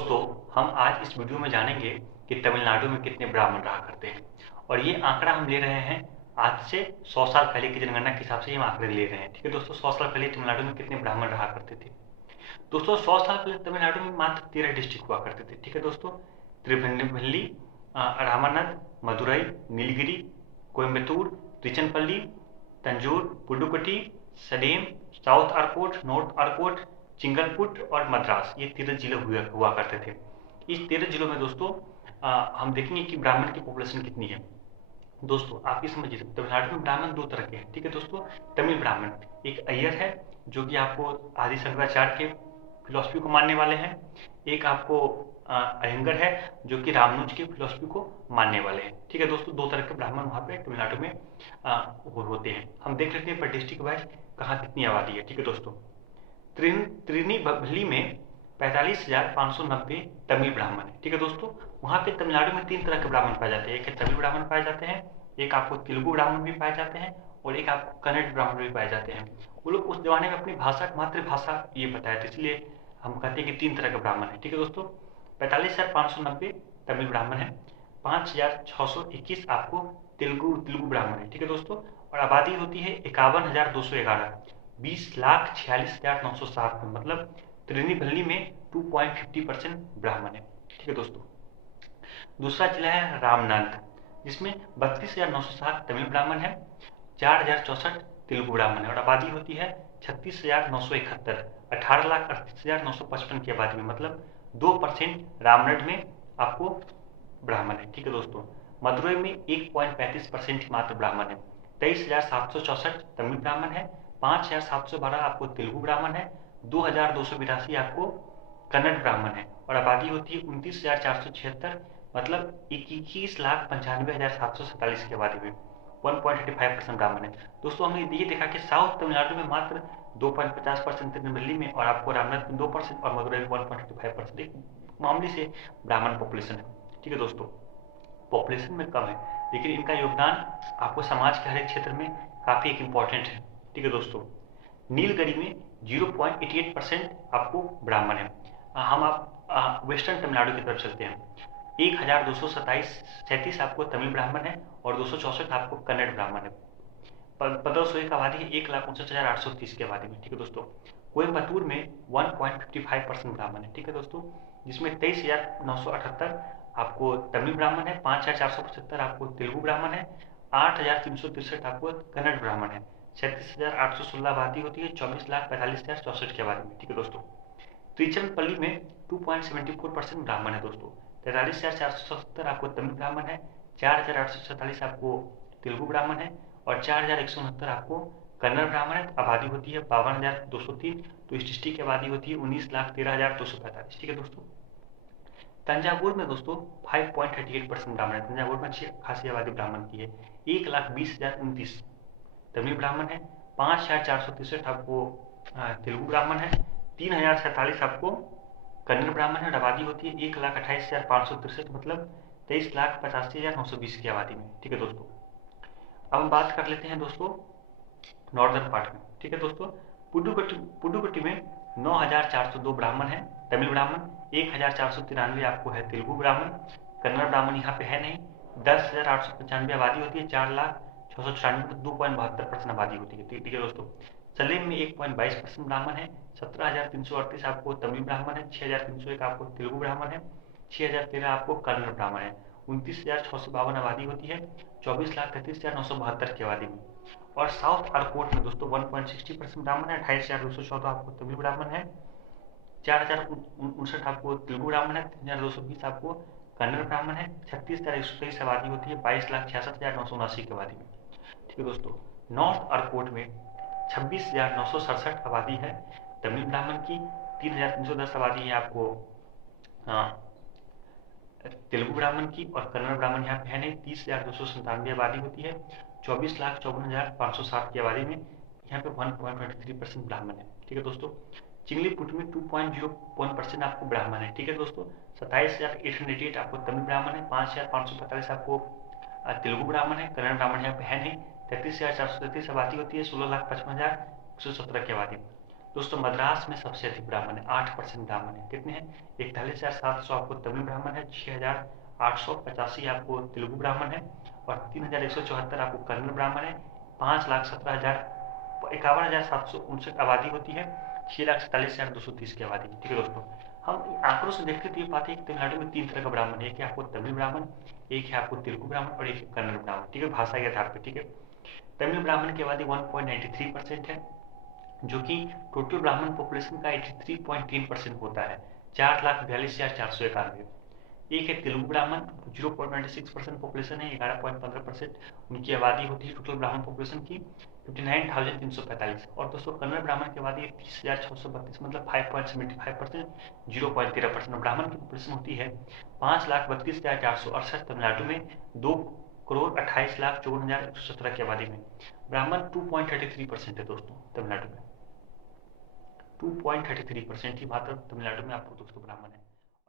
दोस्तों, हम आज इस वीडियो में जानेंगे कि तमिलनाडु में कितने ब्राह्मण रहा करते हैं। और ये आंकड़ा हम ले रहे हैं आज से 100 साल पहले की जनगणना के हिसाब से हम आंकड़े ले रहे हैं। ठीक है दोस्तों, 100 साल पहले तमिलनाडु में कितने ब्राह्मण रहा करते थे। दोस्तों, 100 साल पहले तमिलनाडु में मात्र 13 डिस्ट्रिक्ट हुआ करते थे। ठीक है दोस्तों, त्रिभुवनवल्ली, रामानंद, मदुरई, नीलगिरी, कोयम्बटूर, तिरुचिरापल्ली, तंजौर, पुडुकोट्टी, सलेम, साउथ आर्कोट, नॉर्थ आर्कोट, चिंगलपुट और मद्रास, ये 13 जिले हुआ करते थे। इस 13 जिलों में दोस्तों हम देखेंगे कि ब्राह्मण की पॉपुलेशन कितनी है। दोस्तों, आप ये समझिए, तमिलनाडु में ब्राह्मण दो तरह के हैं। ठीक है दोस्तों, तमिल ब्राह्मण, एक अय्यर है जो कि आपको आदि शंकराचार्य के फिलॉसफी को मानने वाले हैं। एक आपको अयंगर है जो कि रामानुज की फिलॉसफी को मानने वाले हैं। ठीक है दोस्तों, दो तरह के ब्राह्मण वहाँ पे तमिलनाडु में होते हैं। हम देख लेते हैं पर डिस्ट्रिक्ट वाइज कहाँ कितनी आबादी है। ठीक है दोस्तों, त्रिनिवल्ली में 45,590 तमिल ब्राह्मण है। ठीक है दोस्तों, वहाँ पे तमिलनाडु में तीन तरह के ब्राह्मण पाए जाते हैं। एक है तमिल ब्राह्मण पाए जाते हैं, एक आपको तेलुगु ब्राह्मण भी पाए जाते हैं और एक आपको कन्नड़ ब्राह्मण भी पाए जाते हैं। वो लोग उस जमाने में अपनी भाषा, मातृभाषा ये बताए थे, इसलिए हम कहते हैं कि तीन तरह के ब्राह्मण है। ठीक है दोस्तों, 45,590 तमिल ब्राह्मण है, 5,621 आपको तेलुगु ब्राह्मण है। ठीक है दोस्तों, और आबादी होती है 51,211, 20,46,907 में, मतलब त्रिनिवल्ली में 2.50% ब्राह्मण है। ठीक है दोस्तों, दूसरा जिला है रामनाथ, जिसमें 32,960 तमिल ब्राह्मण है, 4,064 तेलुगु ब्राह्मण है और आबादी होती है 36,971, 18,38,955 की आबादी में, मतलब 2% रामनड में आपको ब्राह्मण है। ठीक है दोस्तों, मदुरई में 1.35% मात्र ब्राह्मण है, 23,764 तमिल ब्राह्मण है, 5,712 आपको तेलुगु ब्राह्मण है, 2,282 आपको कन्नड़ ब्राह्मण है और आबादी होती है 29,476, मतलब 21,95,747 की आबादी में 1.85% ब्राह्मण है। दोस्तों, हमने ये देखा कि साउथ तमिलनाडु में मात्र 2.50%, तिरुनेलवेली में और आपको रामनाथ में 2% और मदुरई में 1.25%, एक मामूली से ब्राह्मण पॉपुलेशन है। ठीक है दोस्तों, पॉपुलेशन में कम है लेकिन इनका योगदान आपको समाज के हर एक क्षेत्र में काफ़ी एक इम्पॉर्टेंट है। ठीक है दोस्तों, नीलगिरी में 0.88% आपको ब्राह्मण है। हम आप वेस्टर्न तमिलनाडु की तरफ चलते हैं, 1,237 आपको तमिल ब्राह्मण है और 264 आपको कन्नड़ ब्राह्मण है। 1500 की आबादी है, 1,59,830 की आबादी में। ठीक है दोस्तों, कोयम्बटूर में 1.55% ब्राह्मण है। ठीक है दोस्तों, जिसमें 23,978 आपको तमिल ब्राह्मण है, 5,475 आपको तेलुगु ब्राह्मण है, 8,363 आपको कन्नड़ ब्राह्मण है, 37,816 आबादी होती है, 24,45,064 की आबादी में। ठीक है दोस्तों, तिरुचिरापल्ली में 2.74% ब्राह्मण है दोस्तों, 43,470 आपको तमिल ब्राह्मण है, 4,847 आपको तेलुगु ब्राह्मण है और 4,169 आपको कन्नड़ ब्राह्मण है। आबादी होती है 52,203, तो इस डिस्ट्रिक्ट की आबादी होती है 19,13,245। ठीक है दोस्तों, तंजावुर में दोस्तों 5.38% ब्राह्मण है। तंजावुर में अच्छी खासी आबादी ब्राह्मण की है, 1,20,029 तमिल ब्राह्मण है, 5,463 आपको तेलुगु ब्राह्मण है, 3,047 आपको कन्नड़ ब्राह्मण है और आबादी होती है 1,28,563, मतलब 23,85,920 की आबादी में। ठीक है दोस्तों, अब हम बात कर लेते हैं दोस्तों नॉर्दर्न पार्ट में। ठीक है दोस्तों, पुडुकोट्टी में 9,402 ब्राह्मण है तमिल ब्राह्मण, 1,493 आपको है तेलुगु ब्राह्मण, कन्नड़ ब्राह्मण यहाँ पे है नहीं, 10,895 आबादी होती है, 4,694, 2.72% आबादी होती है। ठीक है दोस्तों, सलेम में 1.22% ब्राह्मण है, 17,338 आपको तमिल ब्राह्मण है, 6,301 आपको तेलुगु ब्राह्मण है, 6,013 आपको कन्नड़ ब्राह्मण है, 29,652 आबादी होती है, 24,33,972 की आबादी में। और साउथ आर्कोट में दोस्तों 1.60% ब्राह्मण है, 28,214 आपको तमिल ब्राह्मण है, 4,059 आपको तेलुगु ब्राह्मण है, 3,220 आपको कन्नड़ ब्राह्मण है, 36,123 आबादी होती है, 22,66,979 की आबादी में। ठीक है दोस्तों, नॉर्थ आर्कोट में 26,967 आबादी है तमिल ब्राह्मण की, 3,310 आबादी है आपको तेलुगु ब्राह्मण की और कन्नड़ ब्राह्मण यहाँ पे है नहीं, 30,297 आबादी होती है, 24,54,560 की आबादी में यहाँ पे 1.23% ब्राह्मण है। ठीक है दोस्तों, चिंगलीपुट में 2.01% आपको ब्राह्मण है। ठीक है दोस्तों, 27,888 आपको तमिल ब्राह्मण है, 5,545 आपको तेलुगु ब्राह्मण है, कन्नड़ ब्राह्मण यहाँ पे है नहीं, 33,433 आबादी होती है, 16,55,117 की आबादी। दोस्तों मद्रास में सबसे अधिक ब्राह्मण है, 8% ब्राह्मण है। कितने हैं? 41,700 आपको तमिल ब्राह्मण है, 6,885 आपको तेलुगु ब्राह्मण है और 3,174 आपको कन्नड़ ब्राह्मण है। 5,17,51,759 आबादी होती है, 6,47,230 की आबादी। ठीक है दोस्तों, हम आंकड़ों से देखते तो ये पाते हैं कि तमिलनाडु में 3 तरह का ब्राह्मण है, एक है आपको तमिल ब्राह्मण, एक है आपको तेलुगु ब्राह्मण और एक है कन्नड़ ब्राह्मण। ठीक है, भाषा के आधार पर। ठीक है, तमिल ब्राह्मण की आबादी 1.93% है, जो कि टोटल ब्राह्मण पॉपुलेशन का 83.3% होता है, 4,42,491। एक है तेलुगु ब्राह्मण, 0.96% पॉपुलेशन है, 11.15% उनकी आबादी होती है टोटल ब्राह्मण पॉपुलेशन की, 59,345। और दोस्तों कन्नड़ ब्राह्मण की आबादी 30,632, मतलब 5.75%, 0.13%। ब्राह्मण की पॉपुलेशन होती है 5,32,468 तमिलनाडु में, 2,28,54,117 की आबादी में। ब्राह्मण 2.33% है दोस्तों तमिलनाडु में, 2.33% ही मात्र तमिलनाडु में आपको दोस्तों ब्राह्मण है।